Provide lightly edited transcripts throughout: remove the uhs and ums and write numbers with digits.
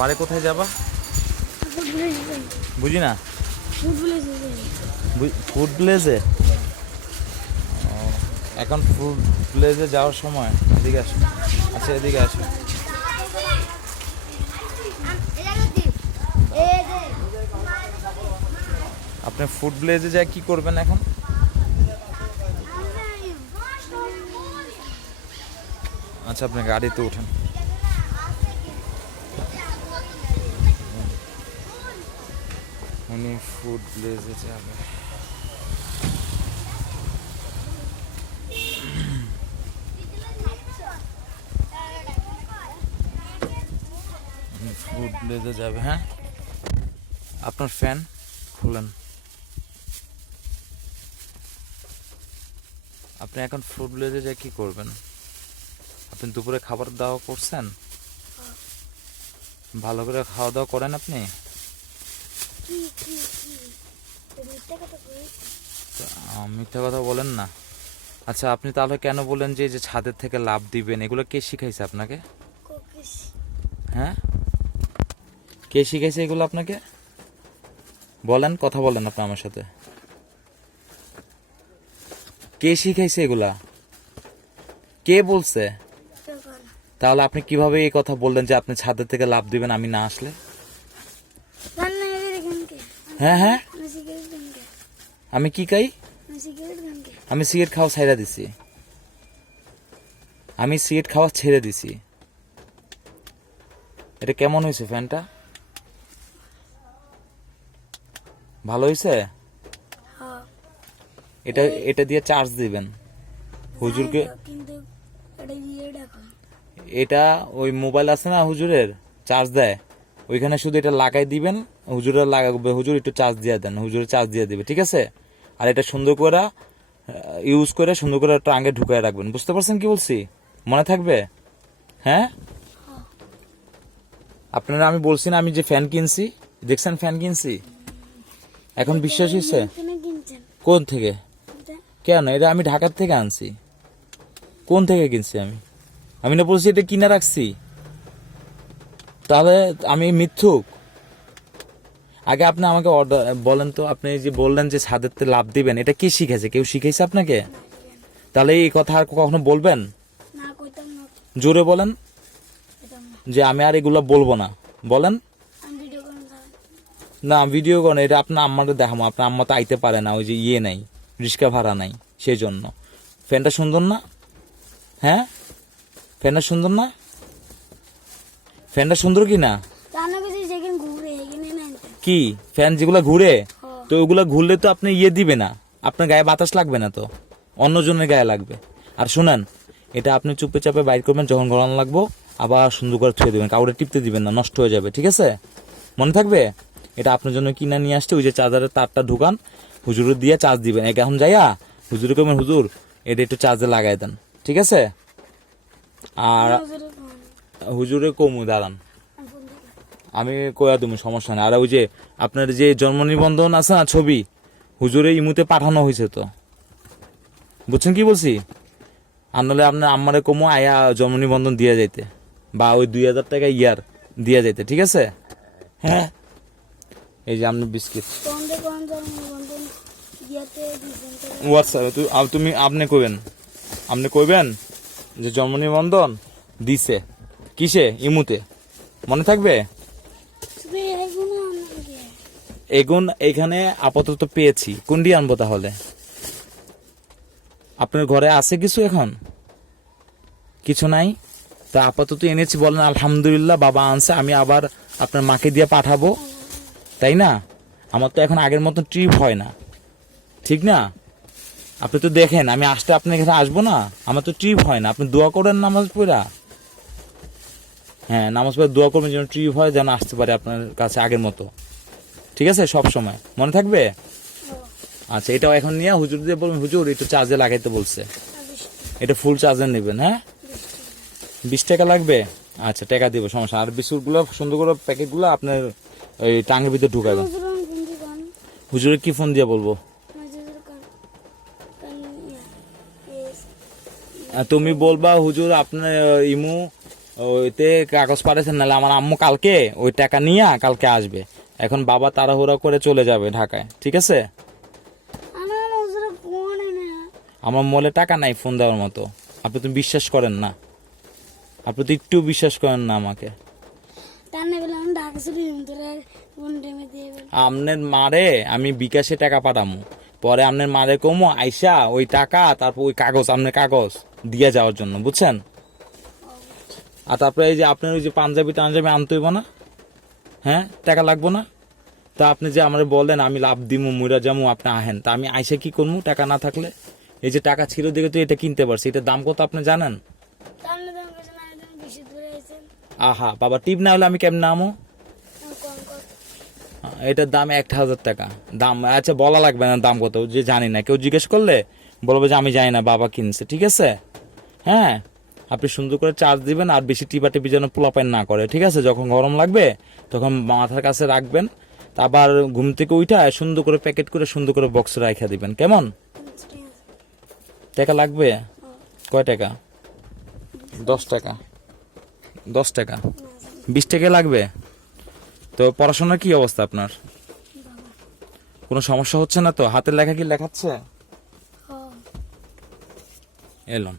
বাড়ি কোথায় যাবা? বুঝি না। ফুড ভিলেজে? এখন ফুড ভিলেজে যাওয়ার সময়? এদিকে আসো। আচ্ছা এদিকে আসো। আপনি ফুড ভিলেজে যাই কি করবেন এখন? আচ্ছা আপনি গাড়িতে উঠেন। উনি ফুড ভিলেজে যাবে। ফুড ভিলেজে যাবে। হ্যাঁ, আপনার ফ্যান খুলেন। আপনি এখন ফুড ভিলেজে যাই কি করবেন? আপনি দুপুরে খাবার দাওয়া করছেন? ভালো করে খাওয়া দাওয়া করেন আপনি? মিথ্যা কথা বলেন না। আচ্ছা আপনি তাহলে কেন বলেন যে ছাদের থেকে লাফ দিবেন? এগুলো কে শিখাইছে আপনাকে? হ্যাঁ, কে শিখাইছে এগুলো আপনাকে? বলেন, কথা বলেন আপনি আমার সাথে। কে শিখাইছে এগুলা? কে বলছে? তাহলে আপনি কিভাবে এই কথা বললেন যে আপনি ছাদের থেকে লাফ দিবেন আমি না আসলে? হ্যাঁ হ্যাঁ, আমি কি খাই? আমি সিগারেট খাওয়া ছেড়ে দিছি। আমি সিগারেট খাওয়া ছেড়ে দিছি। এটা কেমন হয়েছে ফ্যানটা? ভালো হয়েছে? এটা এটা দিয়ে চার্জ দিবেন হুজুরকে। এটা ওই মোবাইল আছে না হুজুরের, চার্জ দেয়, ওইখানে শুধু এটা লাগাই দিবেন। হুজুরের লাগাবে, হুজুর একটু চার্জ দিয়ে দেন, হুজুরের চার্জ দিয়ে দিবে, ঠিক আছে? আর এটা সুন্দর করে ইউজ করে সুন্দর করে ট্রাঙ্কে ঢুকায় রাখবেন। বুঝতে পারছেন কি বলছি? মনে থাকবে? হ্যাঁ, আপনারা আমি বলছি না আমি যে ফ্যান কিনছি, দেখছেন ফ্যান কিনছি, এখন বিশ্বাস হচ্ছে? কোন থেকে? কেন, এটা আমি ঢাকার থেকে আনছি। কোন থেকে কিনছি আমি? আমি না বলছি এটা কিনে রাখছি? তাহলে আমি মিথ্যুক? আগে আপনি আমাকে বলেন তো, আপনি যে বললেন যে ছাদেতে লাভ দিবেন, এটা কে শিখেছে? কেউ শিখাইছে আপনাকে? তাহলে এই কথা আর কখনো বলবেন? জোরে বলেন যে আমি আর এগুলো বলবো না। বলেন না, ভিডিও করেন, এটা আপনার আম্মাকে দেখাবো। আপনার আম্মা তো আইতে পারে না, ওই যে ইয়ে নাই, রিক্সা ভাড়া নাই, সেই জন্য। ফ্যানটা সুন্দর না? হ্যাঁ, ফ্যানটা সুন্দর না? ফ্যানটা সুন্দর কি না? কি ফ্যান যেগুলো ঘুরে, তো ওগুলো ঘুরলে তো আপনি ইয়ে দিবে না, আপনার গায়ে বাতাস লাগবে না, তো অন্যজনের গায়ে লাগবে। আর শুনেন, এটা আপনি চুপে চাপে বাইর করবেন, যখন গরম লাগবো আবার সুন্দর করে থুয়ে দিবেন, কাউরে টিপতে দিবেন না, নষ্ট হয়ে যাবে, ঠিক আছে? মনে থাকবে? এটা আপনার জন্য কিনে নিয়ে আসছে। ওই যে চার্জারের তারটা ঢুকান, হুজুরের দিয়ে চার্জ দিবেন। এখন যাইয়া হুজুরে কবেন, হুজুর এটা একটু চার্জে লাগাই দেন, ঠিক আছে? আর হুজুরে কমু দাঁড়ান, আমি কয়া দেবো, সমস্যা নেই। আর ওই যে আপনার যে জন্ম নিবন্ধন আছে না, ছবি হুজুরে ইমুতে পাঠানো হয়েছে তো, বুঝছেন কি বলছি? আনলে আপনার আম্মারে কমু আয়া জন্ম নিবন্ধন দিয়ে যাইতে, বা ওই 2000 টাকা ইয়ার দিয়ে যাইতে, ঠিক আছে? হ্যাঁ, এই যে আপনার বিস্কিট হোয়াটসঅ্যাপে তুমি আপনি কইবেন যে জন্ম নিবন্ধন দিছে কিসে, ইমুতে। মনে থাকবে? এগুন এখানে আপাতত পেয়েছি, কোনটি আনবো তাহলে? আপনার ঘরে আছে কিছু? এখন কিছু নাই, তা আপাতত এনেছি, বলেন আলহামদুলিল্লাহ, বাবা আনছে, আমি আবার আপনার মাকে দিয়ে পাঠাবো, তাই না? আমার তো এখন আগের মতন ট্রিপ হয় না, ঠিক না? আপনি তো দেখেন আমি আসতে আপনার এখানে আসবো না, আমার তো ট্রিপ হয় না। আপনি দোয়া করেন নামাজ পড়া, হ্যাঁ নামাজ পড়ে দোয়া করবেন যেন ট্রিপ হয়, যেন আসতে পারে আপনার কাছে আগের মতো, ঠিক আছে? সব সময় মনে থাকবে? আচ্ছা, এটাও এখন নিয়ে হুজুর দিয়ে বলবেন, হুজুর একটু চার্জে লাগাইতে বলছে, এটা ফুল চার্জে নেবেন। হ্যাঁ, 20 টাকা লাগবে? আচ্ছা টাকা দিব, সমস্যা। আর বিস্কুটগুলো সুন্দর করে প্যাকেটগুলো আপনার ওই টাঙ্গের ভিতরে ঢুকাবেন। হুজুরে কি ফোন দিয়ে বলবো? তুমি বলবা হুজুর আপনার ইমু ওইতে কাগজ পাঠাইছেন, নাহলে আমার আম্মু কালকে ওই টাকা নিয়ে কালকে আসবে। এখন বাবা তাড়াহুড়া করে চলে যাবে ঢাকায়, ঠিক আছে? আমার মোবাইলে টাকা নাই ফোন দেওয়ার মতো। আপনি তো বিশ্বাস করেন না, আপনি তো একটু বিশ্বাস করেন না আমাকে। আপনার মারে আমি বিকাশে টাকা পাঠামু, পরে আপনার মারে কমো আইসা ওই টাকা, তারপর ওই কাগজ, আপনার কাগজ দিয়ে যাওয়ার জন্য, বুঝছেন? আর তারপরে এই যে আপনার ওই যে পাঞ্জাবি আনতে হইব না? হ্যাঁ, টাকা লাগবো না? তা আপনি যে আমার বলেন আমি লাভ দিমু মুইরা যামু, আপনি আহেন, তা আমি আইসা কি করবো টাকা না থাকলে? এই যে টাকা ছিল দেখে তো এটা কিনতে পারছি, এটার দাম কত আপনি জানেন? আহা বাবা, টিপ না হলে আমি কেমন নামো? এটার দাম 1000 টাকা দাম। আচ্ছা, বলা লাগবে না দাম কত, যে জানি না, কেউ জিজ্ঞেস করলে বলবে যে আমি জানি না, বাবা কিনছে, ঠিক আছে? হ্যাঁ, আপনি সুন্দর করে চার্জ দিবেন, আর বেশি টিপাটিপি যেন পোলাপাইন না করে, ঠিক আছে? যখন গরম লাগবে তখন মাথার কাছে রাখবেন, আবার ঘুম থেকে উঠা সুন্দর করে প্যাকেট করে সুন্দর করে বক্সে রাখা দিবেন, কেমন? টাকা লাগবে? কয় টাকা? 10 টাকা? 10 টাকা? 20 টাকা লাগবে? তো পড়াশোনার কি অবস্থা আপনার? কোনো সমস্যা হচ্ছে না তো? হাতের লেখা কি লেখাচ্ছে? এলন,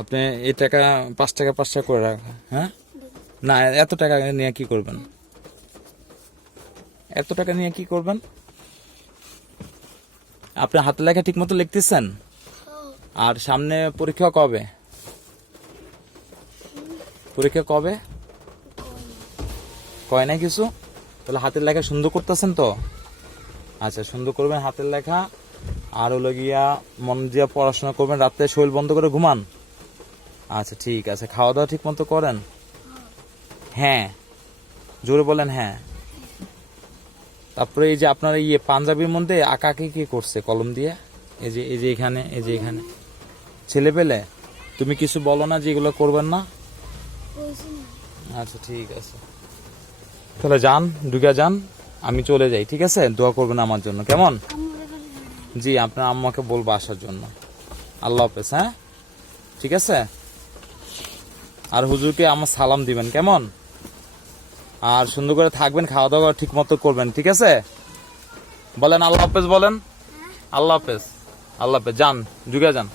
আপনি এই টাকা 5 টাকা 5 টাকা করে রাখা। হ্যাঁ, না, এত টাকা নিয়ে কি করবেন? এত টাকা নিয়ে কি করবেন? আপনি হাতের লেখা ঠিক মতো লিখতেছেন? আর সামনে পরীক্ষা কবে? পরীক্ষা কবে? কয় নাই কিছু? তাহলে হাতের লেখা সুন্দর করতেছেন তো? আচ্ছা, সুন্দর করবেন হাতের লেখা, আর হলো গিয়া মন দিয়ে পড়াশোনা করবেন, রাত্রে শরীর বন্ধ করে ঘুমান। আচ্ছা ঠিক আছে, খাওয়া দাওয়া ঠিক মতো করেন? হ্যাঁ, জোরে বলেন হ্যাঁ। তারপরে এই যে আপনার ইয়ে পাঞ্জাবির মধ্যে আঁকাকে কি করছে কলম দিয়ে? এই যে এখানে, এই যে এখানে ছেলে পেলে, তুমি কিছু বলো না যে এগুলো করবেন না? আচ্ছা ঠিক আছে, তাহলে যান, ঢুকে যান, আমি চলে যাই, ঠিক আছে? দোয়া করবেন আমার জন্য, কেমন? জি, আপনার আম্মাকে বলবো আসার জন্য। আল্লাহ হাফেজ। হ্যাঁ, ঠিক আছে? আর হুজুরকে আমার সালাম দিবেন, কেমন? আর সুন্দর করে থাকবেন, খাওয়া দাওয়া ঠিক মতো করবেন, ঠিক আছে? বলেন আল্লাহ হাফেজ, বলেন আল্লাহ হাফেজ। আল্লাহ হাফেজ, যান, ঢুকে যান।